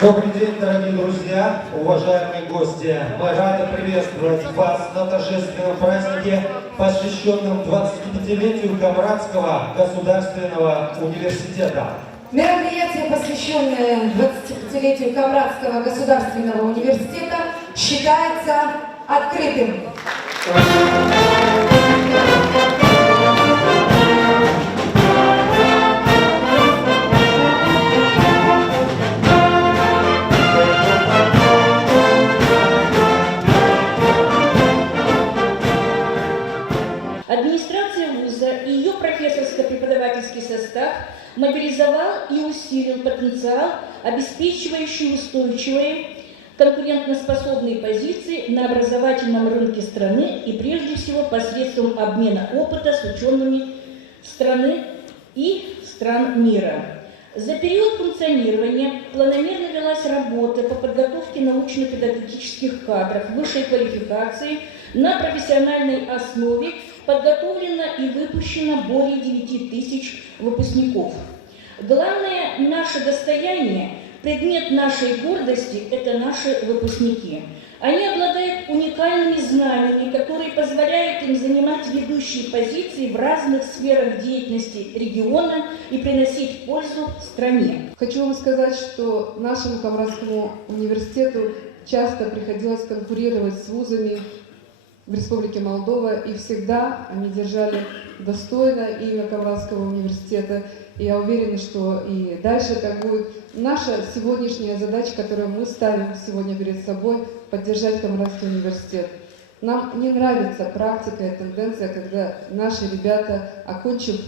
Добрый день, дорогие друзья, уважаемые гости. Мы рады приветствовать вас на торжественном празднике, посвященном 25-летию Камрадского государственного университета. Мероприятие, посвященное 25-летию Камрадского государственного университета, считается открытым. Администрация вуза и ее профессорско-преподавательский состав мобилизовал и усилил потенциал, обеспечивающий устойчивые, конкурентоспособные позиции на образовательном рынке страны и прежде всего посредством обмена опыта с учеными страны и стран мира. За период функционирования планомерно велась работа по подготовке научно-педагогических кадров высшей квалификации на профессиональной основе. Подготовлено и выпущено более 9000 выпускников. Главное наше достояние, предмет нашей гордости – это наши выпускники. Они обладают уникальными знаниями, которые позволяют им занимать ведущие позиции в разных сферах деятельности региона и приносить пользу стране. Хочу вам сказать, что нашему Камрадскому университету часто приходилось конкурировать с вузами в Республике Молдова, и всегда они держали достойно имя Камрадского университета. И я уверена, что и дальше так будет. Наша сегодняшняя задача, которую мы ставим сегодня перед собой, поддержать Камрадский университет. Нам не нравится практика и тенденция, когда наши ребята, окончив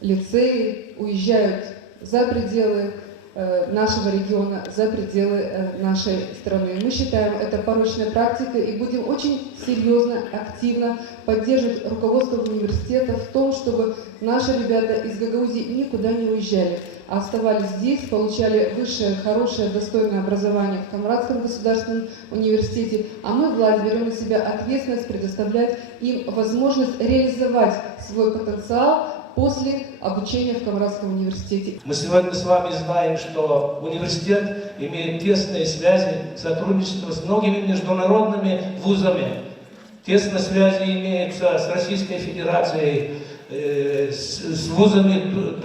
лицеи, уезжают за пределы нашего региона, за пределы нашей страны. Мы считаем это порочной практикой и будем очень серьезно, активно поддерживать руководство университета в том, чтобы наши ребята из Гагаузии никуда не уезжали, а оставались здесь, получали высшее, хорошее, достойное образование в Камрадском государственном университете, а мы, власть, берем на себя ответственность предоставлять им возможность реализовать свой потенциал после обучения в Камрадском университете. Мы сегодня с вами знаем, что университет имеет тесные связи, сотрудничество с многими международными вузами. Тесные связи имеются с Российской Федерацией, с вузами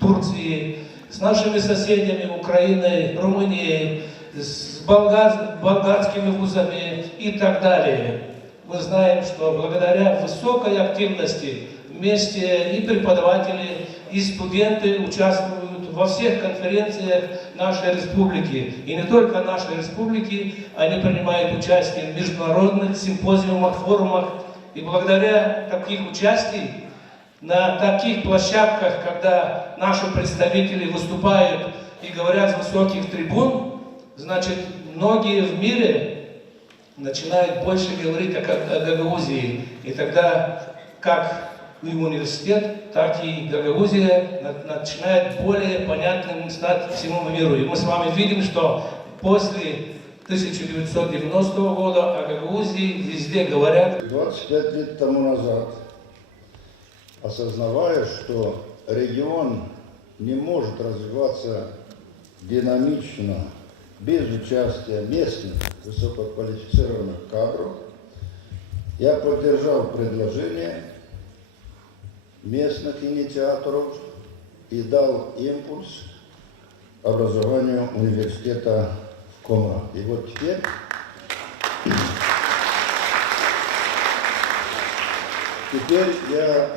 Турции, с нашими соседями Украиной, Румынией, с болгарскими вузами и так далее. Мы знаем, что благодаря высокой активности вместе и преподаватели, и студенты участвуют во всех конференциях нашей республики. И не только нашей республики, они принимают участие в международных симпозиумах, форумах. И благодаря таких участий, на таких площадках, когда наши представители выступают и говорят с высоких трибун, значит, многие в мире начинают больше говорить о Гагаузии. И тогда, как и университет, так и Гагаузия начинает более понятным стать всему миру. И мы с вами видим, что после 1990 года о Гагаузии везде говорят. 25 лет тому назад, осознавая, что регион не может развиваться динамично, без участия местных высококвалифицированных кадров, я поддержал предложение местных инициаторов и дал импульс образованию университета в Комрат. И вот теперь я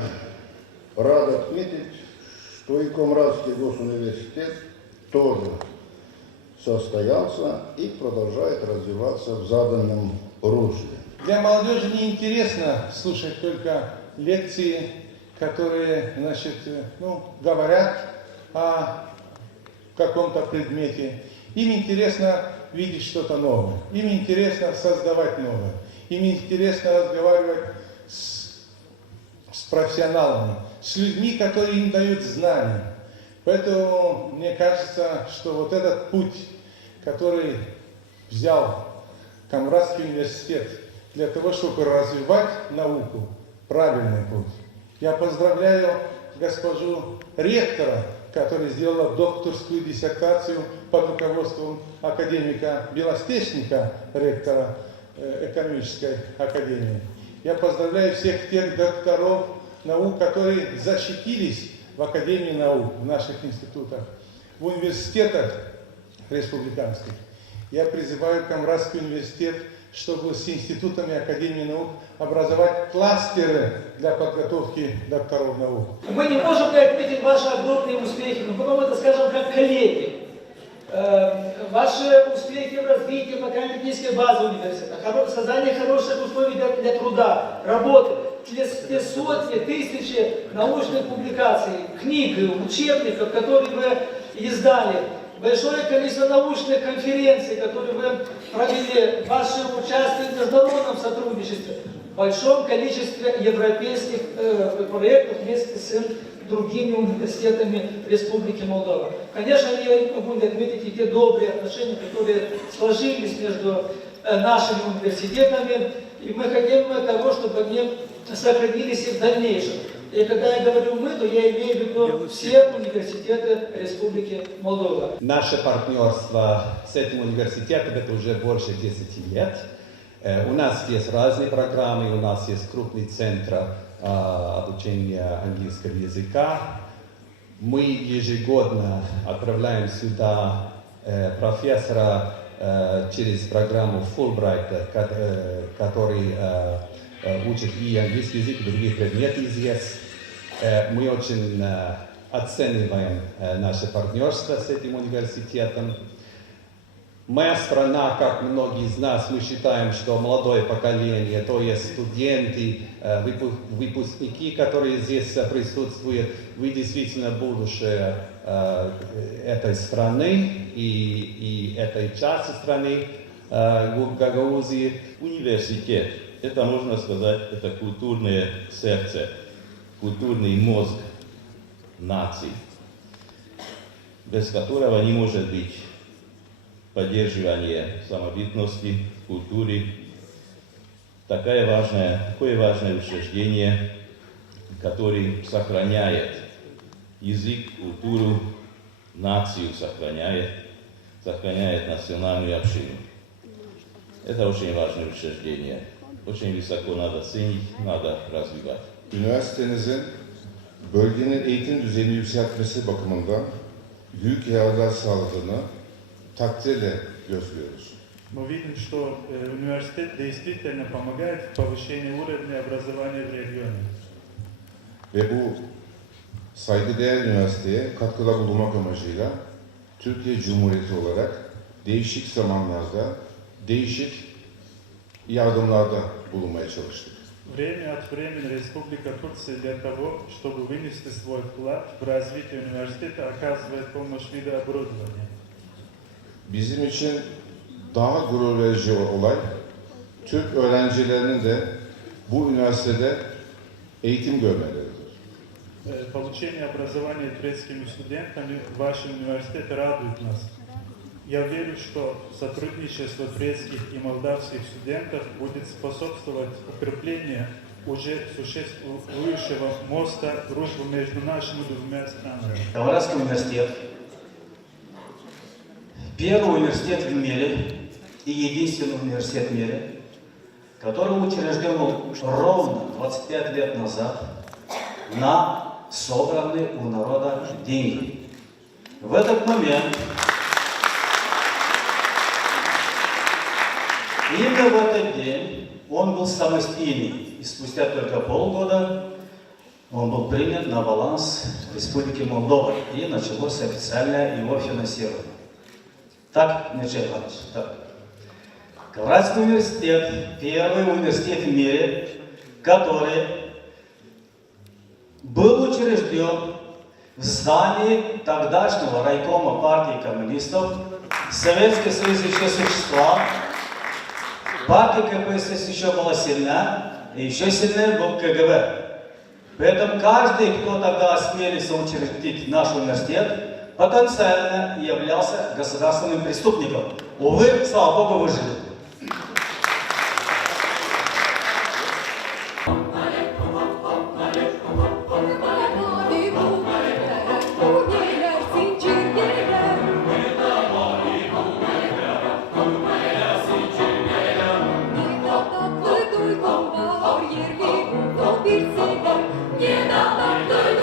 рад отметить, что и Комрадский госуниверситет тоже состоялся и продолжает развиваться в заданном русле. Для молодежи неинтересно слушать только лекции, которые, значит, говорят о каком-то предмете. Им интересно видеть что-то новое. Им интересно создавать новое. Им интересно разговаривать с профессионалами, с людьми, которые им дают знания. Поэтому мне кажется, что вот этот путь, который взял Камрадский университет для того, чтобы развивать науку, правильный путь. Я поздравляю госпожу ректора, которая сделала докторскую диссертацию под руководством академика Белостечника, ректора экономической академии. Я поздравляю всех тех докторов наук, которые защитились в Академии наук, в наших институтах, в университетах республиканских. Я призываю Камрадский университет, чтобы с институтами Академии наук образовать кластеры для подготовки докторов наук. Мы не можем не отметить ваши огромные успехи, но потом это скажем как коллеги. Ваши успехи в развитии материально-технической базы университета, создание хороших условий для труда, работы, те сотни, тысячи научных публикаций, книг, учебников, которые вы издали, большое количество научных конференций, которые вы провели, ваше участие в международном сотрудничестве, в большом количестве европейских проектов вместе с другими университетами Республики Молдова. Конечно, я могу отметить и те добрые отношения, которые сложились между нашими университетами, и мы хотим того, чтобы они сохранились и в дальнейшем. И когда я говорю «мы», то я имею в виду все университеты Республики Молдова. Наше партнерство с этим университетом это уже больше 10 лет. У нас есть разные программы, у нас есть крупный центр обучения английского языка. Мы ежегодно отправляем сюда профессора через программу Fulbright, который учит и английский язык, и другие предметы здесь. Мы очень оцениваем наше партнерство с этим университетом. Моя страна, как многие из нас, мы считаем, что молодое поколение, то есть студенты, выпускники, которые здесь присутствуют, вы действительно будущее этой страны и этой части страны Гагаузии. Университет, это можно сказать, это культурное сердце, культурный мозг нации, без которого не может быть поддерживание самобытности, культуры. Такое важное учреждение, которое сохраняет язык, культуру, нацию сохраняет национальную общину. Это очень важное учреждение. Очень высоко надо ценить, надо развивать. Üniversitenizin bölgenin eğitim düzeyini yükseltmesi bakımından büyük yararlar sağladığını takdirle gözlüyoruz. Мы видим, что университет действительно помогает в повышении уровня образования в регионе. Ve bu saygıdeğer üniversiteye katkıda bulunmak amacıyla Türkiye Cumhuriyeti olarak değişik zamanlarda, değişik yardımlarda bulunmaya çalıştık. Время от времени Республика Турция для того, чтобы вынести свой вклад в развитие университета, оказывает помощь в виде оборудования. Bizim için daha gurur verici olay, Türk öğrencilerinin de bu üniversitede eğitim görmeleridir. Получение образования турецкими студентами в вашем университете радует нас. Я верю, что сотрудничество турецких и молдавских студентов будет способствовать укреплению уже существующего моста дружбы между нашими двумя странами. Камрадский университет – первый университет в мире и единственный университет в мире, который учрежден ровно 25 лет назад на собранные у народа деньги. В этот момент, именно в этот день, он был самостоятельный, и спустя только полгода он был принят на баланс Республики Молдова, и началось официальное его финансирование. Так, Михаил Иванович, так. Камрадский университет – первый университет в мире, который был учрежден в здании тогдашнего райкома партии коммунистов. Советский Союз еще существовал, партия КПСС еще была сильна, и еще сильнее был КГБ. Поэтому каждый, кто тогда осмелился учредить наш университет, потенциально являлся государственным преступником. Увы, слава Богу, выжили. не дам,